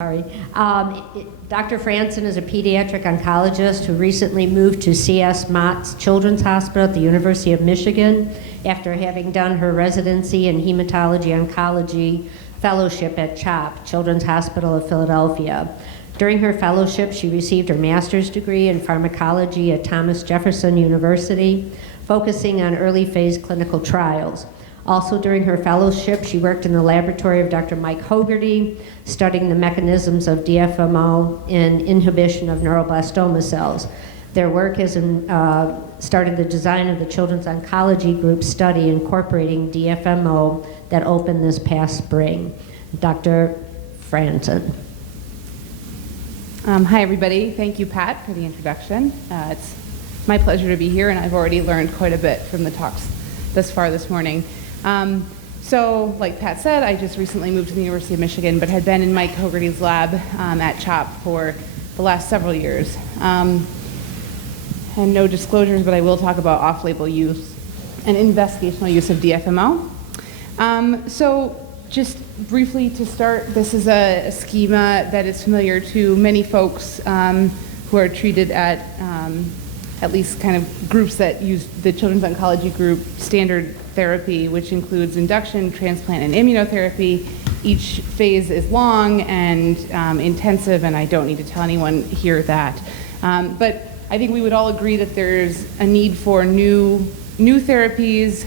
Sorry. Dr. Franson is a pediatric oncologist who recently moved to C.S. Mott's Children's Hospital at the University of Michigan after having done her residency in hematology oncology fellowship at CHOP, Children's Hospital of Philadelphia. During her fellowship, she received her master's degree in pharmacology at Thomas Jefferson University, focusing on early phase clinical trials. Also during her fellowship, she worked in the laboratory of Dr. Mike Hogarty, studying the mechanisms of DFMO in inhibition of neuroblastoma cells. Their work has started the design of the Children's Oncology Group study incorporating DFMO that opened this past spring. Dr. Franson. Hi, everybody. Thank you, Pat, for the introduction. It's my pleasure to be here, and I've already learned quite a bit from the talks thus far this morning. So, like Pat said, I just recently moved to the University of Michigan, but had been in Mike Hogarty's lab at CHOP for the last several years. And no disclosures, but I will talk about off-label use and investigational use of DFMO. So, just briefly to start, this is a schema that is familiar to many folks who are treated at least kind of groups that use the Children's Oncology Group standard therapy, which includes induction, transplant, and immunotherapy. Each phase is long and intensive, and I don't need to tell anyone here that. But I think we would all agree that there's a need for new therapies,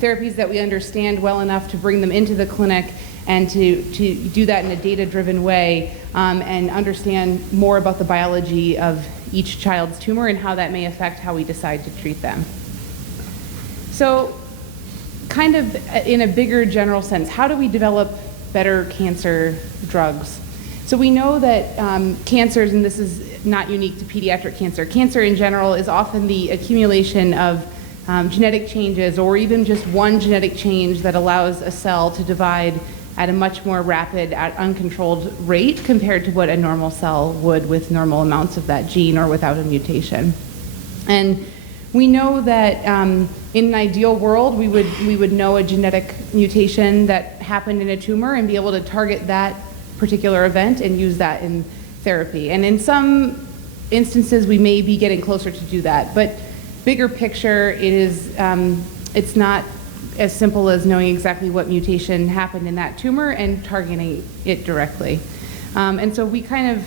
therapies that we understand well enough to bring them into the clinic and to do that in a data-driven way and understand more about the biology of each child's tumor and how that may affect how we decide to treat them. So, kind of in a bigger general sense, how do we develop better cancer drugs? So we know that cancers, and this is not unique to pediatric cancer, cancer in general is often the accumulation of genetic changes or even just one genetic change that allows a cell to divide at a much more rapid, uncontrolled rate compared to what a normal cell would with normal amounts of that gene or without a mutation. And we know that in an ideal world, we would know a genetic mutation that happened in a tumor and be able to target that particular event and use that in therapy. And in some instances, we may be getting closer to do that. But bigger picture, it's not as simple as knowing exactly what mutation happened in that tumor and targeting it directly. And so we kind of,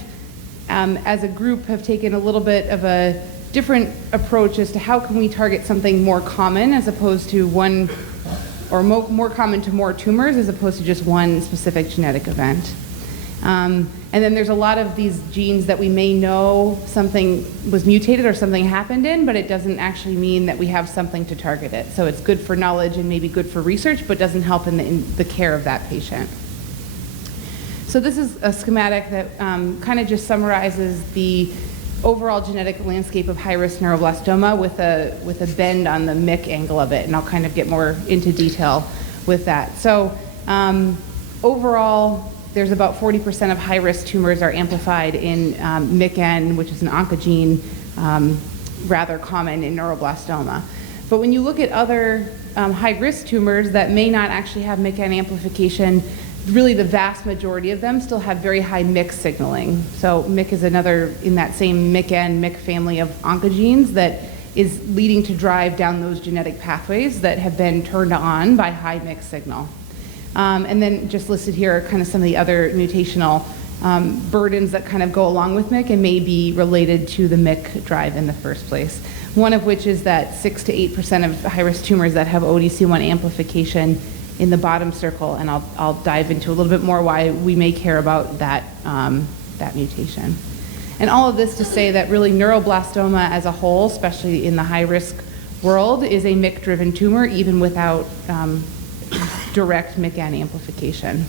as a group, have taken a little bit of a different approach as to how can we target something more common as opposed to one, or more common to more tumors as opposed to just one specific genetic event. And then there's a lot of these genes that we may know something was mutated or something happened in, but it doesn't actually mean that we have something to target it. So it's good for knowledge and maybe good for research, but doesn't help in the care of that patient. So this is a schematic that kind of just summarizes the overall genetic landscape of high-risk neuroblastoma with a bend on the MYC angle of it, and I'll kind of get more into detail with that. So overall, there's about 40% of high-risk tumors are amplified in MYC-N, which is an oncogene rather common in neuroblastoma. But when you look at other high-risk tumors that may not actually have MYC-N amplification, really the vast majority of them still have very high MYC signaling. So MYC is another in that same MYC-N, MYC family of oncogenes that is leading to drive down those genetic pathways that have been turned on by high MYC signal. And then just listed here are kind of some of the other mutational burdens that kind of go along with MYC and may be related to the MYC drive in the first place. One of which is that 6 to 8% of high-risk tumors that have ODC1 amplification in the bottom circle, and I'll dive into a little bit more why we may care about that, that mutation. And all of this to say that really neuroblastoma as a whole, especially in the high-risk world, is a MYC-driven tumor even without direct MYC-N amplification.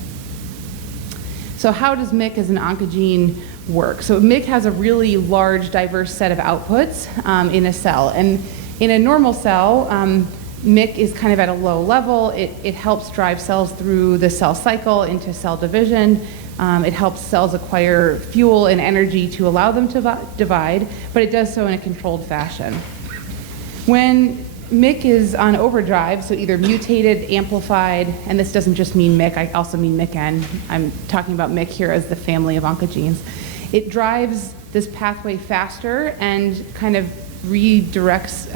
So how does MYC as an oncogene work? So MYC has a really large, diverse set of outputs in a cell. And in a normal cell, MYC is kind of at a low level. It helps drive cells through the cell cycle into cell division. It helps cells acquire fuel and energy to allow them to divide, but it does so in a controlled fashion. When MYC is on overdrive, so either mutated, amplified, and this doesn't just mean MYC, I also mean MYC-N. I'm talking about MYC here as the family of oncogenes. It drives this pathway faster and kind of redirects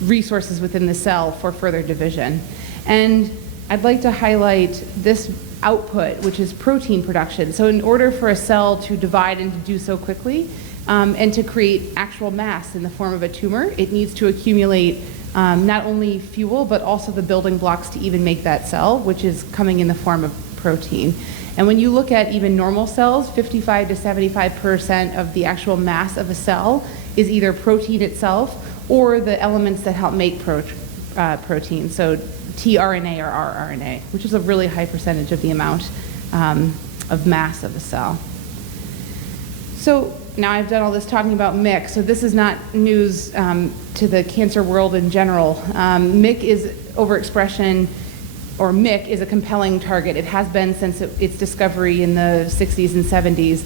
resources within the cell for further division. And I'd like to highlight this output, which is protein production. So in order for a cell to divide and to do so quickly, and to create actual mass in the form of a tumor, it needs to accumulate not only fuel, but also the building blocks to even make that cell, which is coming in the form of protein. And when you look at even normal cells, 55 to 75% of the actual mass of a cell is either protein itself or the elements that help make protein, so tRNA or rRNA, which is a really high percentage of the amount of mass of a cell. So now I've done all this talking about MYC, so this is not news to the cancer world in general. MYC is overexpression, or MYC is a compelling target. It has been since its discovery in the 60s and 70s.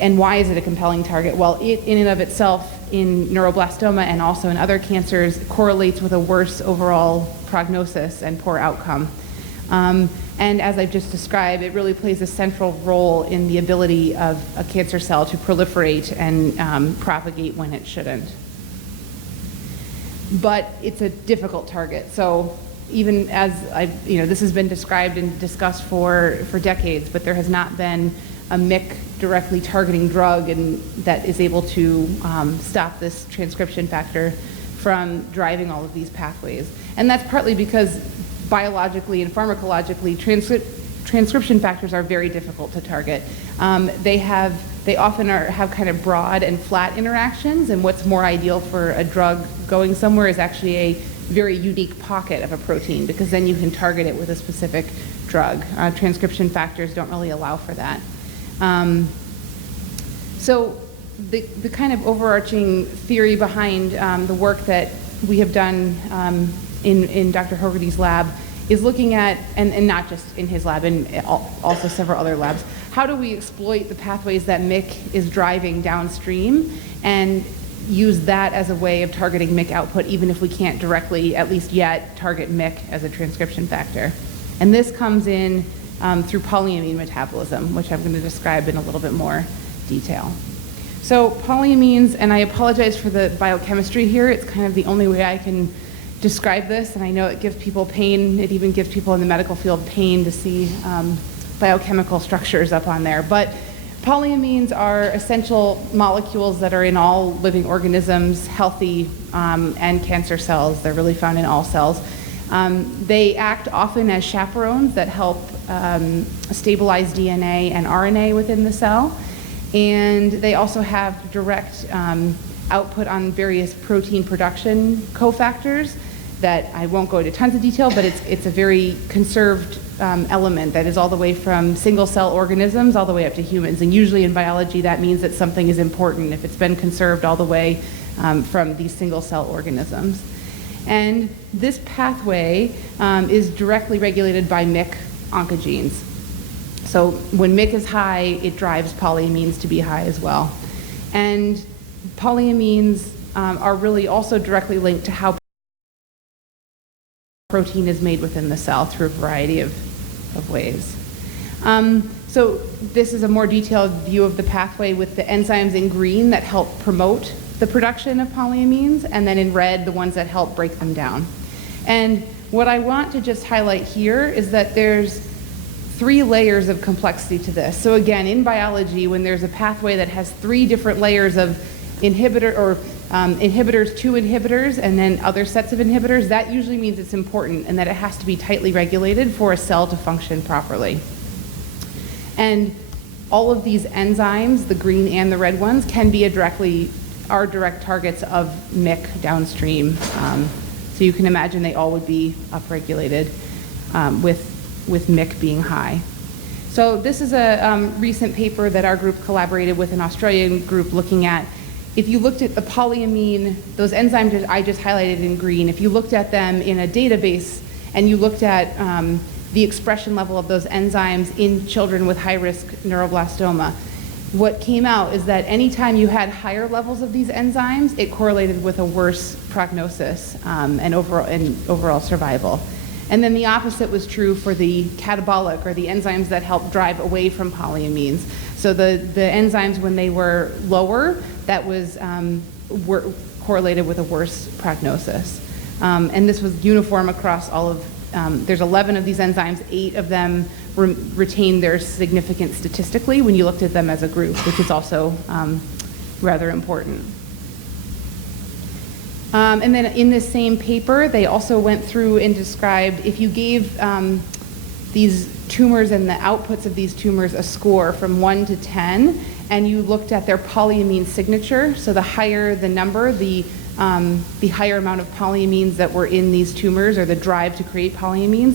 And why is it a compelling target? Well, it in and of itself in neuroblastoma and also in other cancers correlates with a worse overall prognosis and poor outcome. And as I've just described, it really plays a central role in the ability of a cancer cell to proliferate and propagate when it shouldn't. But it's a difficult target. So even as this has been described and discussed for decades, but there has not been a MYC directly targeting drug and that is able to stop this transcription factor from driving all of these pathways. And that's partly because biologically and pharmacologically, transcription factors are very difficult to target. They often have kind of broad and flat interactions, and what's more ideal for a drug going somewhere is actually a very unique pocket of a protein, because then you can target it with a specific drug. Transcription factors don't really allow for that. So the kind of overarching theory behind the work that we have done in Dr. Hogarty's lab is looking at, and not just in his lab, and also several other labs, how do we exploit the pathways that MYC is driving downstream and use that as a way of targeting MYC output, even if we can't directly, at least yet, target MYC as a transcription factor. And this comes in through polyamine metabolism, which I'm going to describe in a little bit more detail. So polyamines, and I apologize for the biochemistry here, it's kind of the only way I can describe this, and I know it gives people pain, it even gives people in the medical field pain to see biochemical structures up on there. But polyamines are essential molecules that are in all living organisms, healthy and cancer cells. They're really found in all cells. They act often as chaperones that help stabilize DNA and RNA within the cell. And they also have direct output on various protein production cofactors that I won't go into tons of detail, but it's a very conserved element that is all the way from single cell organisms all the way up to humans. And usually in biology that means that something is important if it's been conserved all the way from these single cell organisms. And this pathway is directly regulated by MYC oncogenes. So when MYC is high, it drives polyamines to be high as well. And polyamines are really also directly linked to how protein is made within the cell through a variety of ways. So this is a more detailed view of the pathway with the enzymes in green that help promote the production of polyamines, and then in red, the ones that help break them down. And what I want to just highlight here is that there's 3 layers of complexity to this. So again, in biology, when there's a pathway that has 3 different layers of inhibitor or inhibitors, 2 inhibitors, and then other sets of inhibitors, that usually means it's important and that it has to be tightly regulated for a cell to function properly. And all of these enzymes, the green and the red ones, can be are direct targets of MYC downstream. So you can imagine they all would be upregulated with MYC being high. So this is a recent paper that our group collaborated with an Australian group looking at, if you looked at the polyamine, those enzymes I just highlighted in green, if you looked at them in a database and you looked at the expression level of those enzymes in children with high-risk neuroblastoma, what came out is that anytime you had higher levels of these enzymes, it correlated with a worse prognosis and overall survival. And then the opposite was true for the catabolic, or the enzymes that help drive away from polyamines. So the enzymes, when they were lower, that was were correlated with a worse prognosis. And this was uniform across all of, there's 11 of these enzymes, 8 of them retained their significance statistically when you looked at them as a group, which is also rather important. And then in this same paper, they also went through and described if you gave these tumors and the outputs of these tumors a score from 1 to 10, and you looked at their polyamine signature, so the higher the number, the higher amount of polyamines that were in these tumors, or the drive to create polyamines.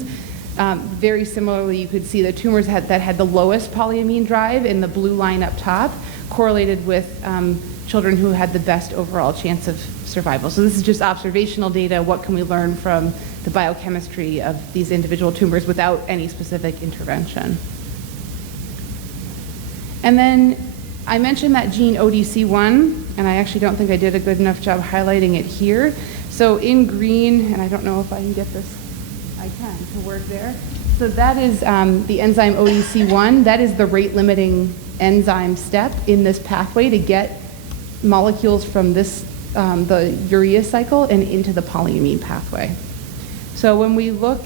Very similarly, you could see the tumors that had the lowest polyamine drive in the blue line up top correlated with children who had the best overall chance of survival. So this is just observational data. What can we learn from the biochemistry of these individual tumors without any specific intervention? And then I mentioned that gene ODC1, and I actually don't think I did a good enough job highlighting it here. So in green, and I don't know if I can get this, I can, to work there. So that is the enzyme ODC1. That is the rate-limiting enzyme step in this pathway to get molecules from this, the urea cycle and into the polyamine pathway. So when we look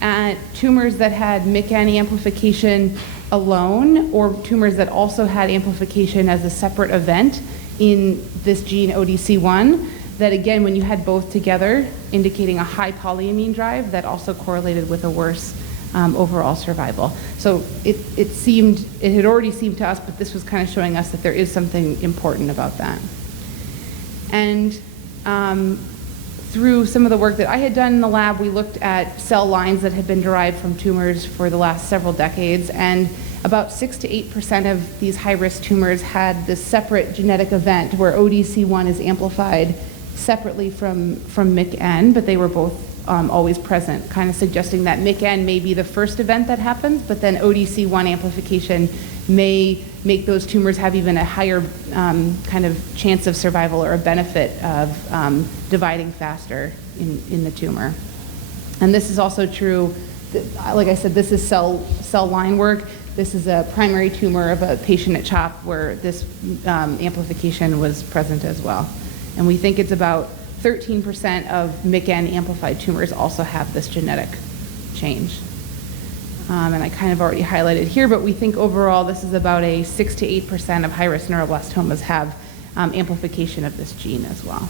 at tumors that had MYC-N amplification alone, or tumors that also had amplification as a separate event in this gene ODC1, that again, when you had both together, indicating a high polyamine drive, that also correlated with a worse overall survival. So it had already seemed to us, but this was kind of showing us that there is something important about that. And through some of the work that I had done in the lab, we looked at cell lines that had been derived from tumors for the last several decades, and about 6 to 8% of these high-risk tumors had this separate genetic event where ODC1 is amplified separately from MYC-N, but they were both always present, kind of suggesting that MYC-N may be the first event that happens, but then ODC1 amplification may make those tumors have even a higher kind of chance of survival, or a benefit of dividing faster in the tumor. And this is also true, like I said, this is cell line work. This is a primary tumor of a patient at CHOP where this amplification was present as well. And we think it's about 13% of MYC-N amplified tumors also have this genetic change. And I kind of already highlighted here, but we think overall this is about a 6 to 8% of high-risk neuroblastomas have amplification of this gene as well.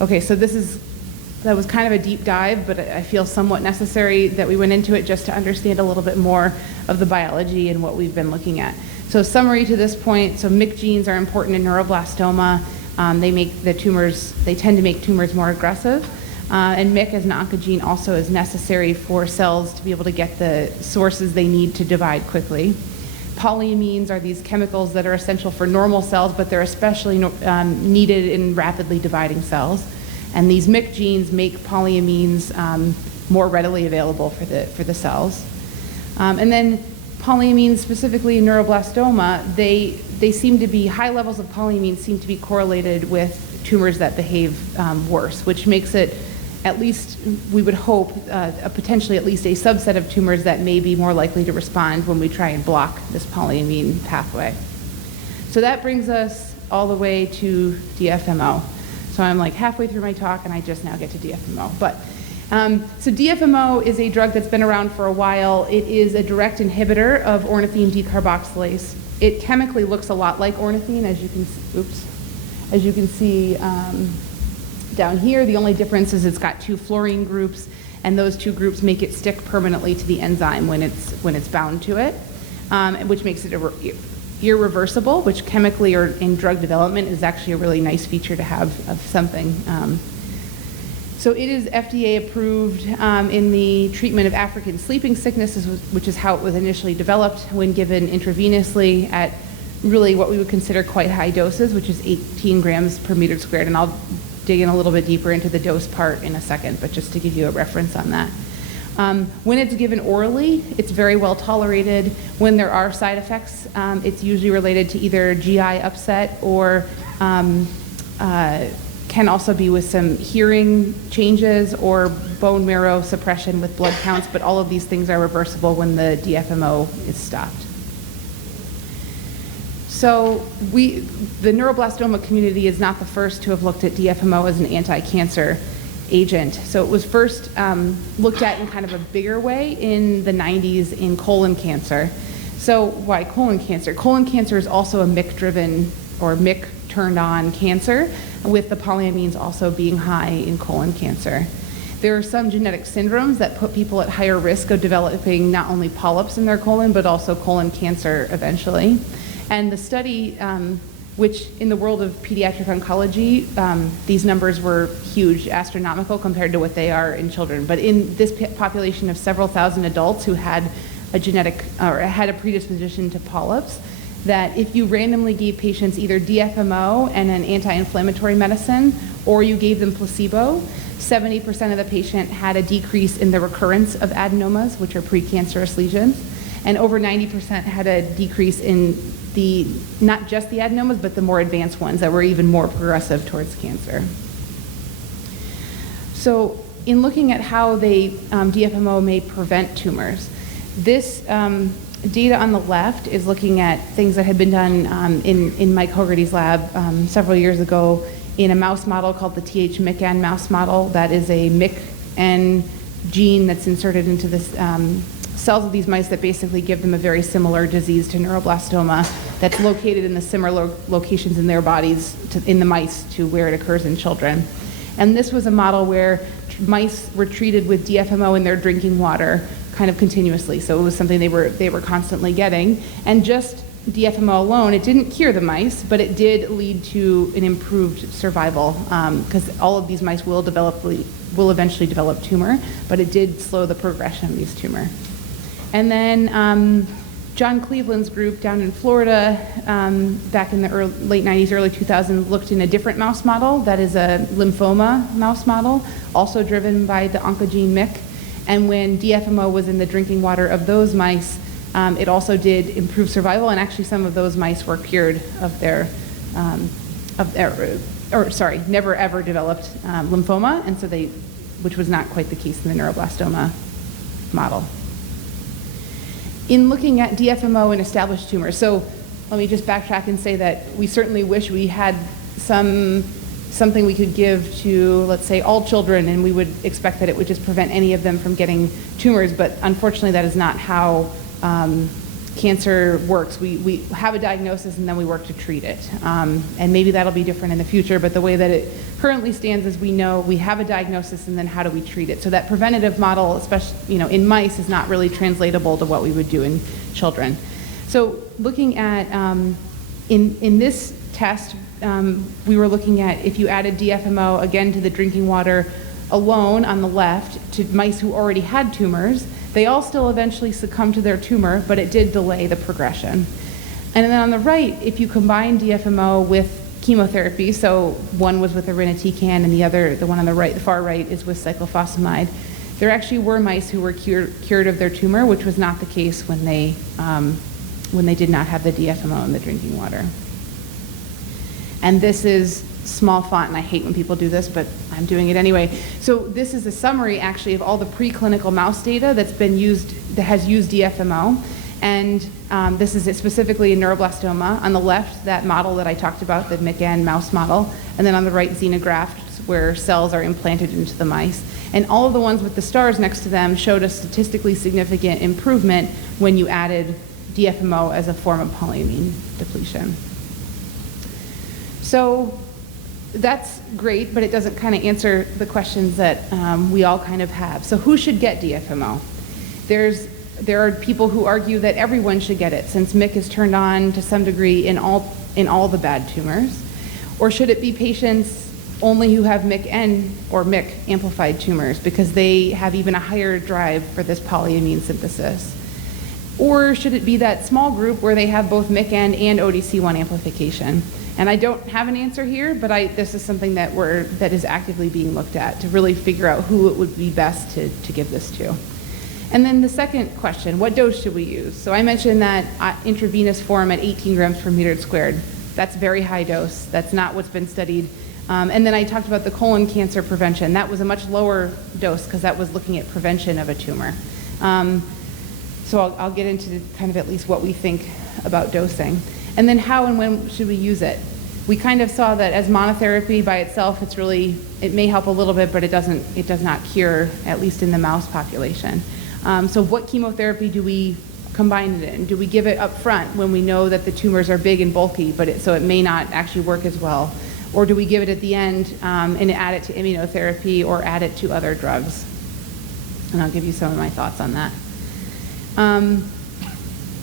Okay, so that was kind of a deep dive, but I feel somewhat necessary that we went into it just to understand a little bit more of the biology and what we've been looking at. So summary to this point, so MYC genes are important in neuroblastoma. They tend to make tumors more aggressive. And MYC as an oncogene also is necessary for cells to be able to get the sources they need to divide quickly. Polyamines are these chemicals that are essential for normal cells, but they're especially needed in rapidly dividing cells. And these MYC genes make polyamines more readily available for the cells. And then polyamines, specifically in neuroblastoma, they seem to be, high levels of polyamines seem to be correlated with tumors that behave worse, which makes it, at least we would hope, potentially at least a subset of tumors that may be more likely to respond when we try and block this polyamine pathway. So that brings us all the way to DFMO. So I'm like halfway through my talk and I just now get to DFMO. But so DFMO is a drug that's been around for a while. It is a direct inhibitor of ornithine decarboxylase. It chemically looks a lot like ornithine, as you can see down here. The only difference is it's got 2 fluorine groups, and those 2 groups make it stick permanently to the enzyme when it's bound to it, which makes it irreversible, which chemically or in drug development is actually a really nice feature to have of something. So it is FDA approved in the treatment of African sleeping sickness, which is how it was initially developed when given intravenously at really what we would consider quite high doses, which is 18 grams per meter squared. And I'll dig in a little bit deeper into the dose part in a second, but just to give you a reference on that. When it's given orally, it's very well tolerated. When there are side effects, it's usually related to either GI upset or can also be with some hearing changes or bone marrow suppression with blood counts, but all of these things are reversible when the DFMO is stopped. So the neuroblastoma community is not the first to have looked at DFMO as an anti-cancer agent. So it was first looked at in kind of a bigger way in the 90s in colon cancer. So why colon cancer? Colon cancer is also a MYC-driven or MYC-turned-on cancer, with the polyamines also being high in colon cancer. There are some genetic syndromes that put people at higher risk of developing not only polyps in their colon, but also colon cancer eventually. And the study, which in the world of pediatric oncology, these numbers were huge, astronomical compared to what they are in children. But in this population of several thousand adults who had a genetic or had a predisposition to polyps, that if you randomly gave patients either DFMO and an anti-inflammatory medicine, or you gave them placebo, 70% of the patient had a decrease in the recurrence of adenomas, which are precancerous lesions, and over 90% had a decrease in not just the adenomas, but the more advanced ones that were even more progressive towards cancer. So in looking at how DFMO may prevent tumors, this data on the left is looking at things that had been done in Mike Hogarty's lab several years ago in a mouse model called the TH-MYC-N mouse model. That is a MYC-N gene that's inserted into the cells of these mice that basically give them a very similar disease to neuroblastoma that's located in the similar locations in their bodies in the mice to where it occurs in children. And this was a model where mice were treated with DFMO in their drinking water kind of continuously. So it was something they were constantly getting. And just DFMO alone, it didn't cure the mice, but it did lead to an improved survival because all of these mice will eventually develop tumor, but it did slow the progression of these tumor. And then John Cleveland's group down in Florida back in the late 90s, early 2000s looked in a different mouse model that is a lymphoma mouse model, also driven by the oncogene MYC. And when DFMO was in the drinking water of those mice, it also did improve survival, and actually some of those mice were cured of never ever developed lymphoma, and so which was not quite the case in the neuroblastoma model. In looking at DFMO in established tumors, so let me just backtrack and say that we certainly wish we had something we could give to, let's say, all children, and we would expect that it would just prevent any of them from getting tumors, but unfortunately that is not how cancer works. We have a diagnosis and then we work to treat it. And maybe that'll be different in the future, but the way that it currently stands is we know we have a diagnosis and then how do we treat it. So that preventative model, especially in mice, is not really translatable to what we would do in children. So looking at, in this test, we were looking at if you added DFMO again to the drinking water alone on the left to mice who already had tumors, they all still eventually succumbed to their tumor, but it did delay the progression. And then on the right, if you combine DFMO with chemotherapy, so one was with irinotecan and the one on the right, the far right, is with cyclophosphamide, there actually were mice who were cured of their tumor, which was not the case when they did not have the DFMO in the drinking water. And this is small font, and I hate when people do this, but I'm doing it anyway. So this is a summary, actually, of all the preclinical mouse data that has used DFMO. And this is it specifically in neuroblastoma. On the left, that model that I talked about, the MYC-N mouse model. And then on the right, xenografts, where cells are implanted into the mice. And all of the ones with the stars next to them showed a statistically significant improvement when you added DFMO as a form of polyamine depletion. So that's great, but it doesn't kind of answer the questions that we all kind of have. So who should get DFMO? There are people who argue that everyone should get it, since MYC is turned on to some degree in all the bad tumors. Or should it be patients only who have MYC-N or MYC amplified tumors, because they have even a higher drive for this polyamine synthesis? Or should it be that small group where they have both MYC-N and ODC1 amplification? And I don't have an answer here, but this is something that is actively being looked at to really figure out who it would be best to give this to. And then the second question, what dose should we use? So I mentioned that intravenous form at 18 grams per meter squared. That's very high dose. That's not what's been studied. And then I talked about the colon cancer prevention. That was a much lower dose because that was looking at prevention of a tumor. So I'll get into kind of at least what we think about dosing. And then how and when should we use it? We kind of saw that as monotherapy by itself, it may help a little bit, but it does not cure, at least in the mouse population. So what chemotherapy do we combine it in? Do we give it up front when we know that the tumors are big and bulky, so it may not actually work as well? Or do we give it at the end and add it to immunotherapy or add it to other drugs? And I'll give you some of my thoughts on that.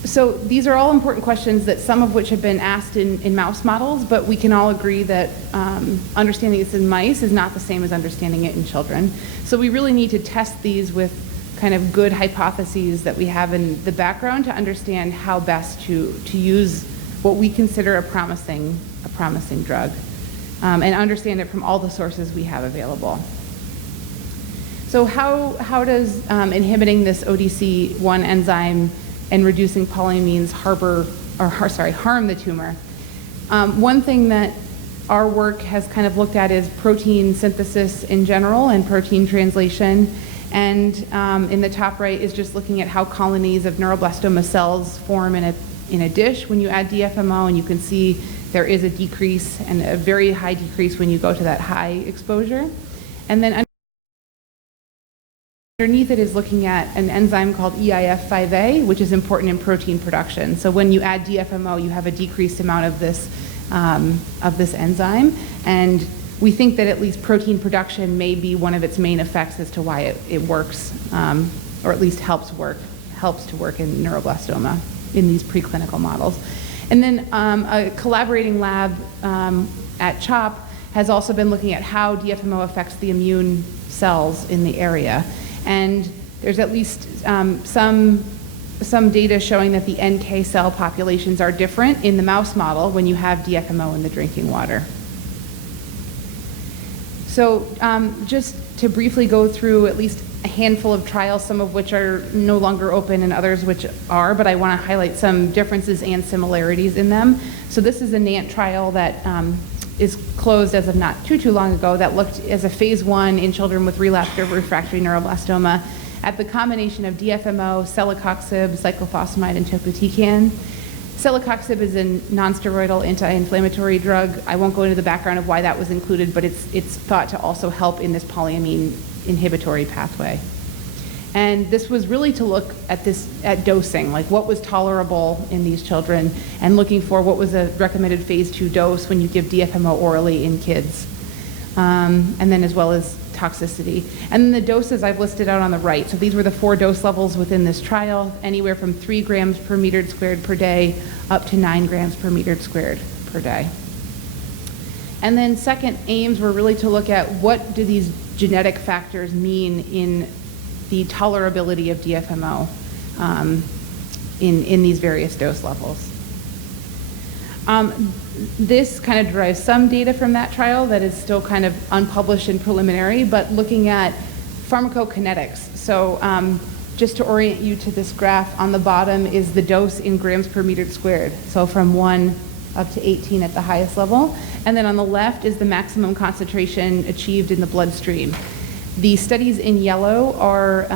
So these are all important questions that some of which have been asked in mouse models, but we can all agree that understanding this in mice is not the same as understanding it in children. So we really need to test these with kind of good hypotheses that we have in the background to understand how best to use what we consider a promising drug, and understand it from all the sources we have available. So how does inhibiting this ODC1 enzyme and reducing polyamines harm the tumor? One thing that our work has kind of looked at is protein synthesis in general and protein translation. And in the top right is just looking at how colonies of neuroblastoma cells form in a dish when you add DFMO, and you can see there is a decrease and a very high decrease when you go to that high exposure. And then underneath it is looking at an enzyme called EIF5A, which is important in protein production. So when you add DFMO, you have a decreased amount of this enzyme. And we think that at least protein production may be one of its main effects as to why it works, or at least helps to work in neuroblastoma in these preclinical models. And then a collaborating lab at CHOP has also been looking at how DFMO affects the immune cells in the area. And there's at least some data showing that the NK cell populations are different in the mouse model when you have DFMO in the drinking water. So just to briefly go through at least a handful of trials, some of which are no longer open and others which are, but I want to highlight some differences and similarities in them. So this is a NANT trial that is closed as of not too long ago that looked as a phase 1 in children with relapsed or refractory neuroblastoma at the combination of DFMO, celecoxib, cyclophosphamide, and topotecan. Celecoxib is a non-steroidal anti-inflammatory drug. I won't go into the background of why that was included, but it's thought to also help in this polyamine inhibitory pathway. And this was really to look at dosing, like what was tolerable in these children, and looking for what was a recommended phase 2 dose when you give DFMO orally in kids, and then as well as toxicity. And then the doses I've listed out on the right. So these were the 4 dose levels within this trial, anywhere from 3 grams per meter squared per day up to 9 grams per meter squared per day. And then second aims were really to look at what do these genetic factors mean in the tolerability of DFMO in these various dose levels. This kind of derives some data from that trial that is still kind of unpublished and preliminary, but looking at pharmacokinetics. So just to orient you to this graph, on the bottom is the dose in grams per meter squared. So from 1 up to 18 at the highest level. And then on the left is the maximum concentration achieved in the bloodstream. The studies in yellow are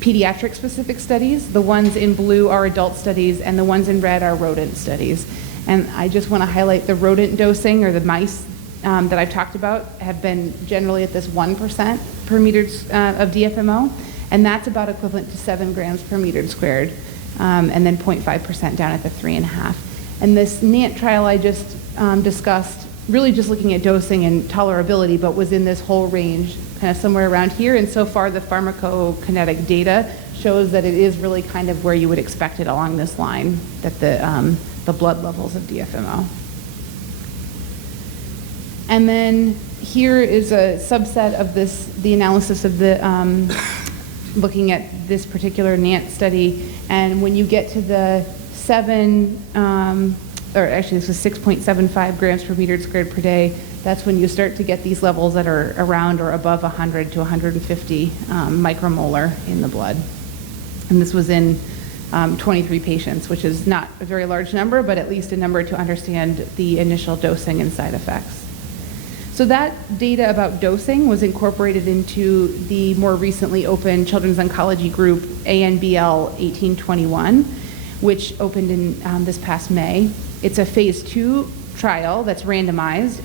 pediatric specific studies. The ones in blue are adult studies, and the ones in red are rodent studies. And I just want to highlight the rodent dosing, or the mice that I've talked about, have been generally at this 1% per meter of DFMO, and that's about equivalent to 7 grams per meter squared, and then 0.5% down at the 3.5. And this NANT trial I just discussed, really just looking at dosing and tolerability, but was in this whole range, kind of somewhere around here. And so far, the pharmacokinetic data shows that it is really kind of where you would expect it along this line, that the blood levels of DFMO. And then here is a subset of the analysis of looking at this particular NANT study. And when you get to the 7, or actually this was 6.75 grams per meter squared per day, that's when you start to get these levels that are around or above 100 to 150 micromolar in the blood. And this was in 23 patients, which is not a very large number, but at least a number to understand the initial dosing and side effects. So that data about dosing was incorporated into the more recently open Children's Oncology Group ANBL 1821, which opened in this past May. It's a phase 2 trial that's randomized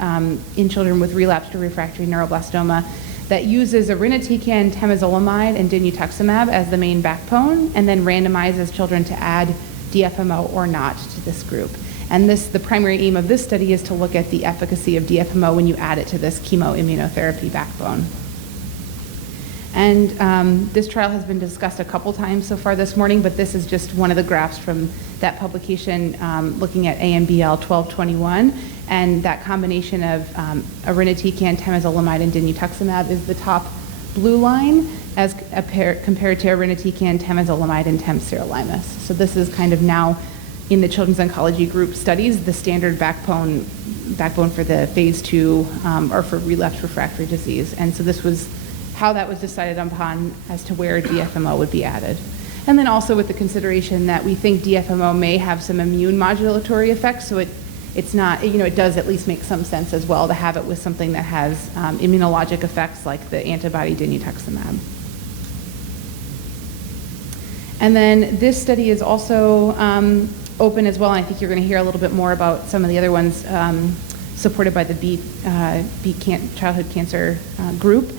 in children with relapsed or refractory neuroblastoma that uses irinotecan, temozolomide, and dinutuximab as the main backbone, and then randomizes children to add DFMO or not to this group. And the primary aim of this study is to look at the efficacy of DFMO when you add it to this chemoimmunotherapy backbone. And this trial has been discussed a couple times so far this morning, but this is just one of the graphs from that publication looking at ANBL 1221. And that combination of irinotecan, temozolomide, and dinutuximab is the top blue line as compared to irinotecan, temozolomide, and temsirolimus. So this is kind of now in the Children's Oncology Group studies, the standard backbone for the phase 2 or for relapsed refractory disease. And so this was how that was decided upon as to where DFMO would be added. And then also with the consideration that we think DFMO may have some immune modulatory effects, so it's not, it does at least make some sense as well to have it with something that has immunologic effects like the antibody dinutuximab. And then this study is also open as well, and I think you're going to hear a little bit more about some of the other ones supported by the Beat Childhood Cancer Group.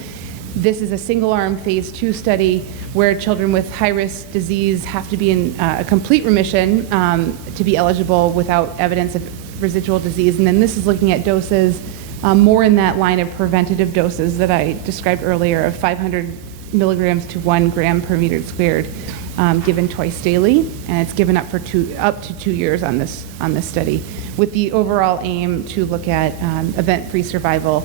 This is a single-arm phase 2 study where children with high-risk disease have to be in a complete remission to be eligible without evidence of residual disease. And then this is looking at doses more in that line of preventative doses that I described earlier of 500 milligrams to 1 gram per meter squared given twice daily. And it's given up for up to 2 years on this study with the overall aim to look at event-free survival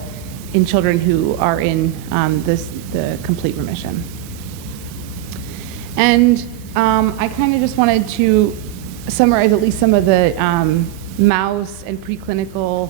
in children who are in the complete remission. And I kind of just wanted to summarize at least some of the mouse and preclinical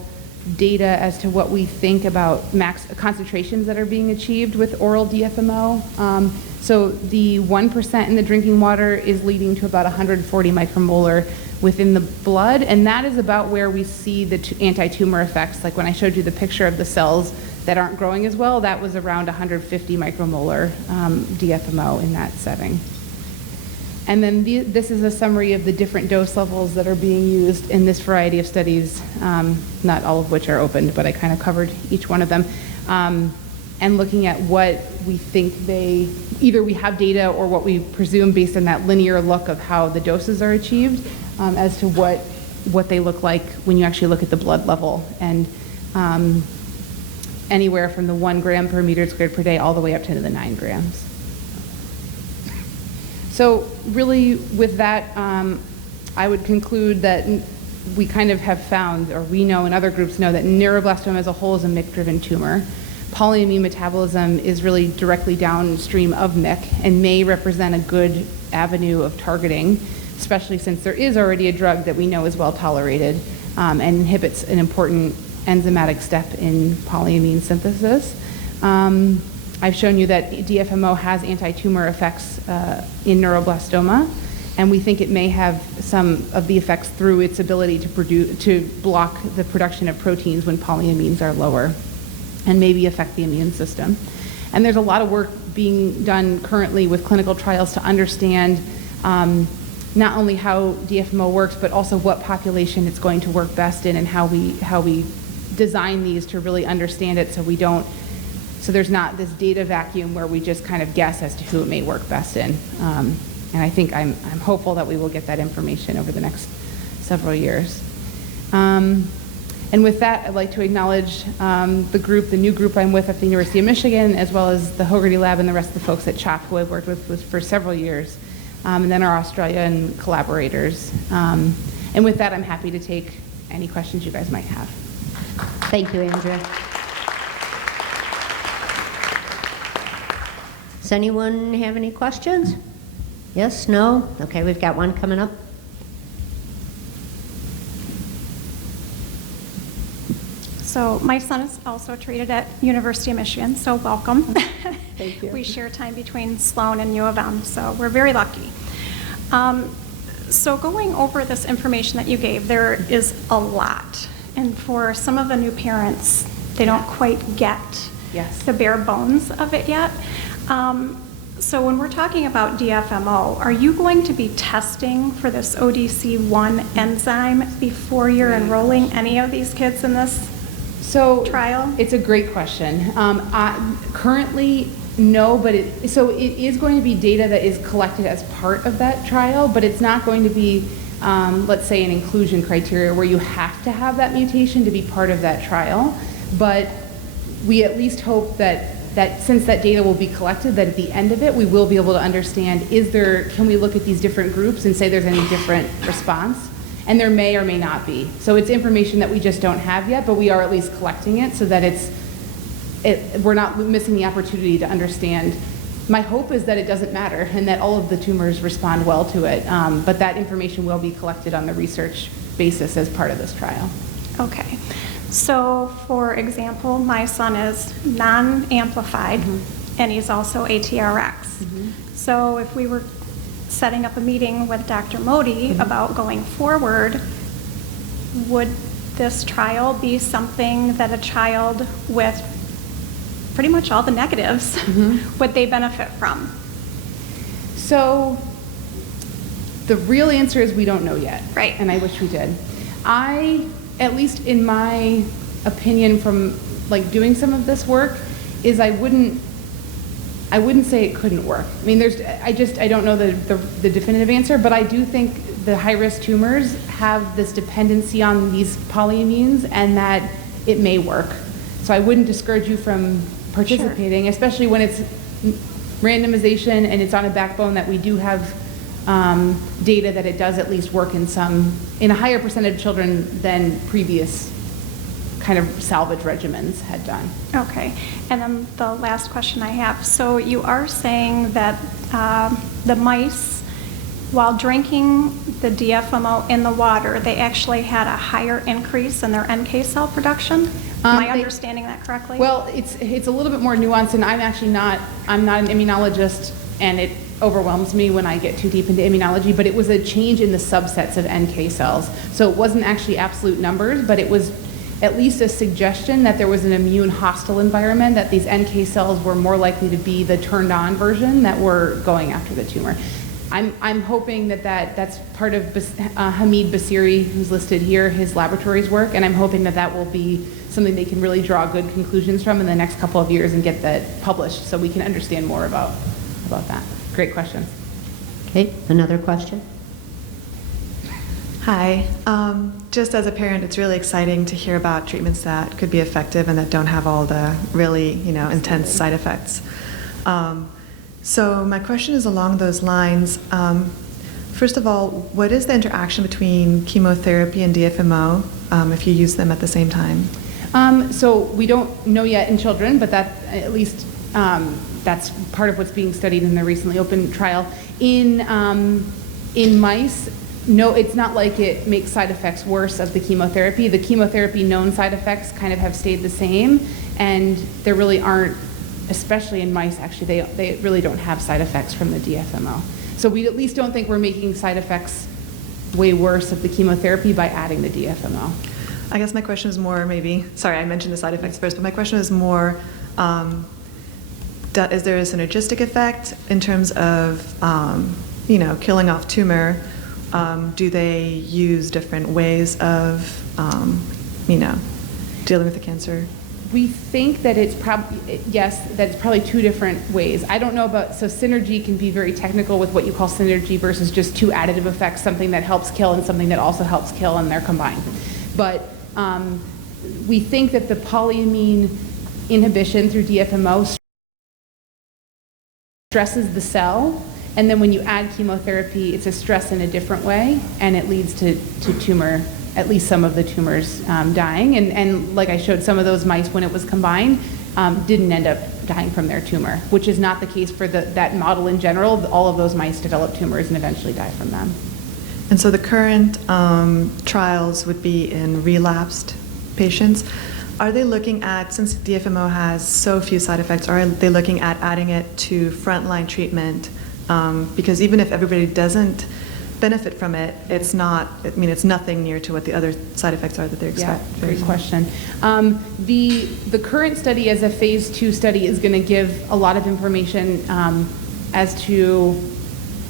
data as to what we think about max concentrations that are being achieved with oral DFMO. So the 1% in the drinking water is leading to about 140 micromolar within the blood, and that is about where we see the anti-tumor effects. Like when I showed you the picture of the cells that aren't growing as well, that was around 150 micromolar DFMO in that setting. And then this is a summary of the different dose levels that are being used in this variety of studies, not all of which are opened, but I kind of covered each one of them. And looking at what we think either we have data or what we presume based on that linear look of how the doses are achieved as to what they look like when you actually look at the blood level. And anywhere from the 1 gram per meter squared per day all the way up to the 9 grams. So really with that, I would conclude that we kind of have found, or we know and other groups know, that neuroblastoma as a whole is a MYC-driven tumor. Polyimmune metabolism is really directly downstream of MYC and may represent a good avenue of targeting, especially since there is already a drug that we know is well tolerated and inhibits an important enzymatic step in polyimmune synthesis. I've shown you that DFMO has anti-tumor effects in neuroblastoma, and we think it may have some of the effects through its ability to block the production of proteins when polyamines are lower, and maybe affect the immune system. And there's a lot of work being done currently with clinical trials to understand not only how DFMO works, but also what population it's going to work best in, and how we design these to really understand it, so there's not this data vacuum where we just kind of guess as to who it may work best in. And I think I'm hopeful that we will get that information over the next several years. And with that, I'd like to acknowledge the new group I'm with at the University of Michigan, as well as the Hogarty Lab and the rest of the folks at CHOP who I've worked with for several years, and then our Australian collaborators. And with that, I'm happy to take any questions you guys might have. Thank you, Andrea. Does anyone have any questions? Yes, no? Okay, we've got one coming up. So my son is also treated at University of Michigan, so welcome. Thank you. We share time between Sloan and U of M, so we're very lucky. So going over this information that you gave, there is a lot. And for some of the new parents, they don't quite get Yes. the bare bones of it yet. So when we're talking about DFMO, are you going to be testing for this ODC1 enzyme before you're enrolling any of these kids in this trial? It's a great question. Currently, no, but it is going to be data that is collected as part of that trial, but it's not going to be, let's say, an inclusion criteria where you have to have that mutation to be part of that trial. But we at least hope that since that data will be collected, that at the end of it, we will be able to understand, can we look at these different groups and say there's any different response? And there may or may not be. So it's information that we just don't have yet, but we are at least collecting it so that we're not missing the opportunity to understand. My hope is that it doesn't matter and that all of the tumors respond well to it, but that information will be collected on the research basis as part of this trial. Okay. So, for example, my son is non-amplified, and he's also ATRX. So if we were setting up a meeting with Dr. Modi about going forward, would this trial be something that a child with pretty much all the negatives would they benefit from? So the real answer is we don't know yet. Right. And I wish we did. At least in my opinion from like doing some of this work, is I wouldn't say it couldn't work. I mean, I don't know the definitive answer, but I do think the high-risk tumors have this dependency on these polyamines and that it may work. So I wouldn't discourage you from participating, especially when it's randomization and it's on a backbone that we do have data that it does at least work in a higher percentage of children than previous kind of salvage regimens had done. Okay, and then the last question I have. So you are saying that the mice, while drinking the DFMO in the water, they actually had a higher increase in their NK cell production? Am I understanding that correctly? Well, it's a little bit more nuanced, and I'm not an immunologist, and it overwhelms me when I get too deep into immunology, but it was a change in the subsets of NK cells. So it wasn't actually absolute numbers, but it was at least a suggestion that there was an immune hostile environment, that these NK cells were more likely to be the turned on version that were going after the tumor. I'm hoping that's part of Hamid Basiri, who's listed here, his laboratory's work, and I'm hoping that will be something they can really draw good conclusions from in the next couple of years and get that published so we can understand more about that. Great question. Okay, another question? Hi. Just as a parent, it's really exciting to hear about treatments that could be effective and that don't have all the really, intense side effects. So my question is along those lines. First of all, what is the interaction between chemotherapy and DFMO if you use them at the same time? So we don't know yet in children, but that at least that's part of what's being studied in the recently opened trial. In mice, no, it's not like it makes side effects worse of the chemotherapy. The chemotherapy known side effects kind of have stayed the same, and there really aren't, especially in mice, actually, they really don't have side effects from the DFMO. So we at least don't think we're making side effects way worse of the chemotherapy by adding the DFMO. I guess my question is more sorry, I mentioned the side effects first, but my question is more, is there a synergistic effect in terms of, killing off tumor? Do they use different ways of, dealing with the cancer? We think that it's probably two different ways. I don't know so synergy can be very technical with what you call synergy versus just two additive effects, something that helps kill and something that also helps kill, and they're combined. But we think that the polyamine inhibition through DFMO stresses the cell, and then when you add chemotherapy, it's a stress in a different way, and it leads to tumor, at least some of the tumors dying. And like I showed, some of those mice, when it was combined, didn't end up dying from their tumor, which is not the case for that model in general. All of those mice develop tumors and eventually die from them. And so the current trials would be in relapsed patients. are they looking at, since DFMO has so few side effects, are they looking at adding it to frontline treatment? Because even if everybody doesn't benefit from it, it's not, I mean, it's nothing near to what the other side effects are that they're Yeah, expecting. great question. The current study as a phase 2 study is going to give a lot of information as to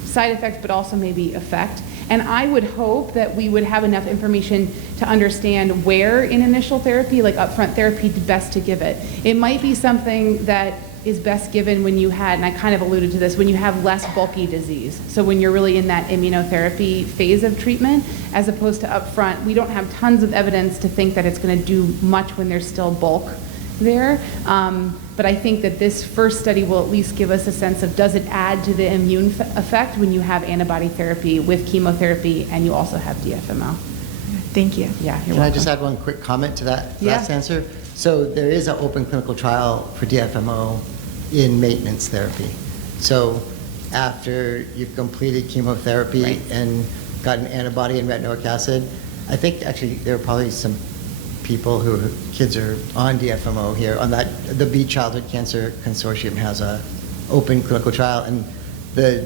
side effects, but also maybe effect. And I would hope that we would have enough information to understand where in initial therapy, like upfront therapy, best to give it. It might be something that is best given when you had, and I kind of alluded to this, when you have less bulky disease. So when you're really in that immunotherapy phase of treatment, as opposed to upfront, we don't have tons of evidence to think that it's going to do much when there's still bulk there. But I think that this first study will at least give us a sense of, does it add to the immune effect when you have antibody therapy with chemotherapy and you also have DFMO? Thank you. Yeah, you're Can welcome. I just add one quick comment to that Yeah. last answer? So there is an open clinical trial for DFMO in maintenance therapy. So after you've completed chemotherapy Right. and got an antibody and retinoic acid, I think actually there are probably some people who, kids are on DFMO here, on that, the Beat Childhood Cancer Consortium has a open clinical trial, and the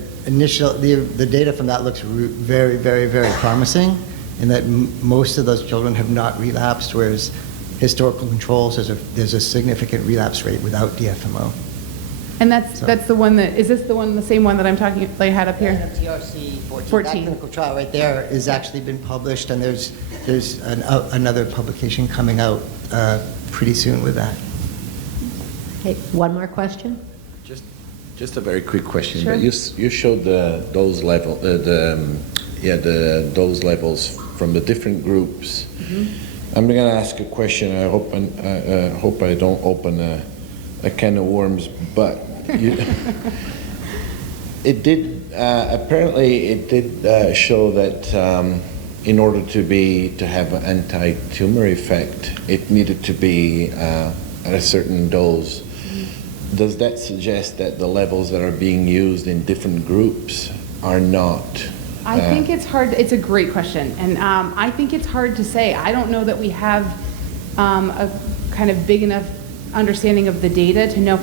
data from that looks very, very, very promising, in that most of those children have not relapsed, whereas historical controls, there's a significant relapse rate without DFMO. And that's So- the one that, is this the same one that I'm talking, that I had up here? TRC 14. 14. That clinical trial right there has actually been published, and there's another publication coming out pretty soon with that. Okay, one more question? Just a very quick question. Sure. But you showed the dose level, the dose levels from the different groups. I'm going to ask a question. I hope I don't open a can of worms, but it did apparently it did show that in order to have an anti-tumor effect, it needed to be at a certain dose. Does that suggest that the levels that are being used in different groups are not? I think it's hard, it's a great question, and I think it's hard to say. I don't know that we have a kind of big enough understanding of the data to know,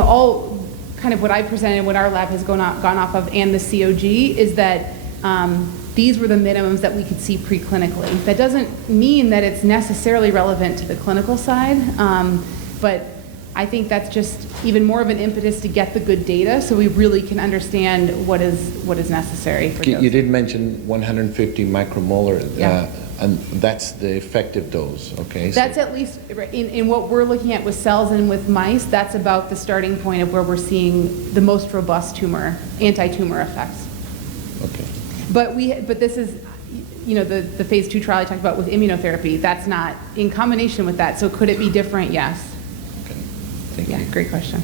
all kind of what I presented, what our lab has gone off of, and the COG, is that these were the minimums that we could see preclinically. That doesn't mean that it's necessarily relevant to the clinical side, but I think that's just even more of an impetus to get the good data, so we really can understand what is necessary for You dosing. did mention 150 micromolar, Yeah. and that's the effective dose, okay? That's at least, in what we're looking at with cells and with mice, that's about the starting point of where we're seeing the most robust anti-tumor effects. Okay. But this is, the phase 2 trial I talked about with immunotherapy, that's not in combination with that, so could it be different? Yes. Okay. Thank Yeah, you. great question.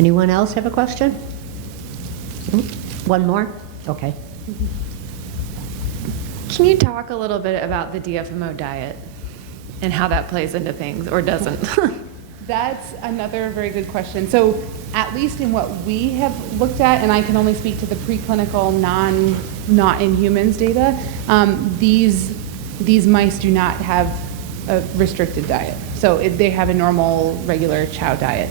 Anyone else have a question? One more? Okay. Can you talk a little bit about the DFMO diet and how that plays into things, or doesn't? That's another very good question. So at least in what we have looked at, and I can only speak to the preclinical not in humans data, these mice do not have a restricted diet. So they have a normal, regular chow diet.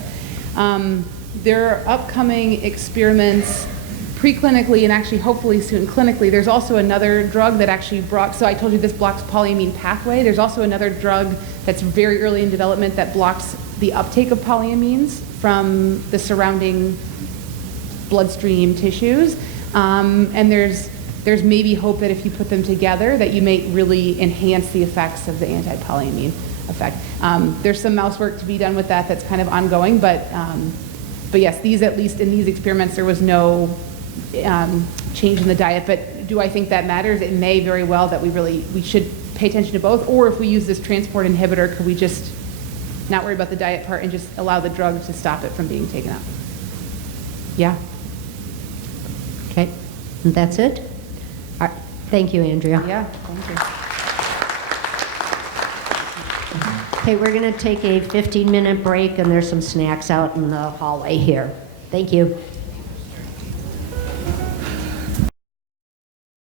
There are upcoming experiments preclinically and actually hopefully soon clinically. There's also another drug that actually so I told you this blocks polyamine pathway. There's also another drug that's very early in development that blocks the uptake of polyamines from the surrounding bloodstream tissues. And there's maybe hope that if you put them together that you may really enhance the effects of the anti-polyamine effect. There's some mouse work to be done with that that's kind of ongoing, but yes, at least in these experiments, there was no change in the diet. But do I think that matters? It may very well that we should pay attention to both, or if we use this transport inhibitor, could we just not worry about the diet part and just allow the drug to stop it from being taken up? Yeah. Okay, and that's it? All right. Thank you, Andrea. Yeah, thank you. Okay, we're going to take a 15-minute break, and there's some snacks out in the hallway here. Thank you.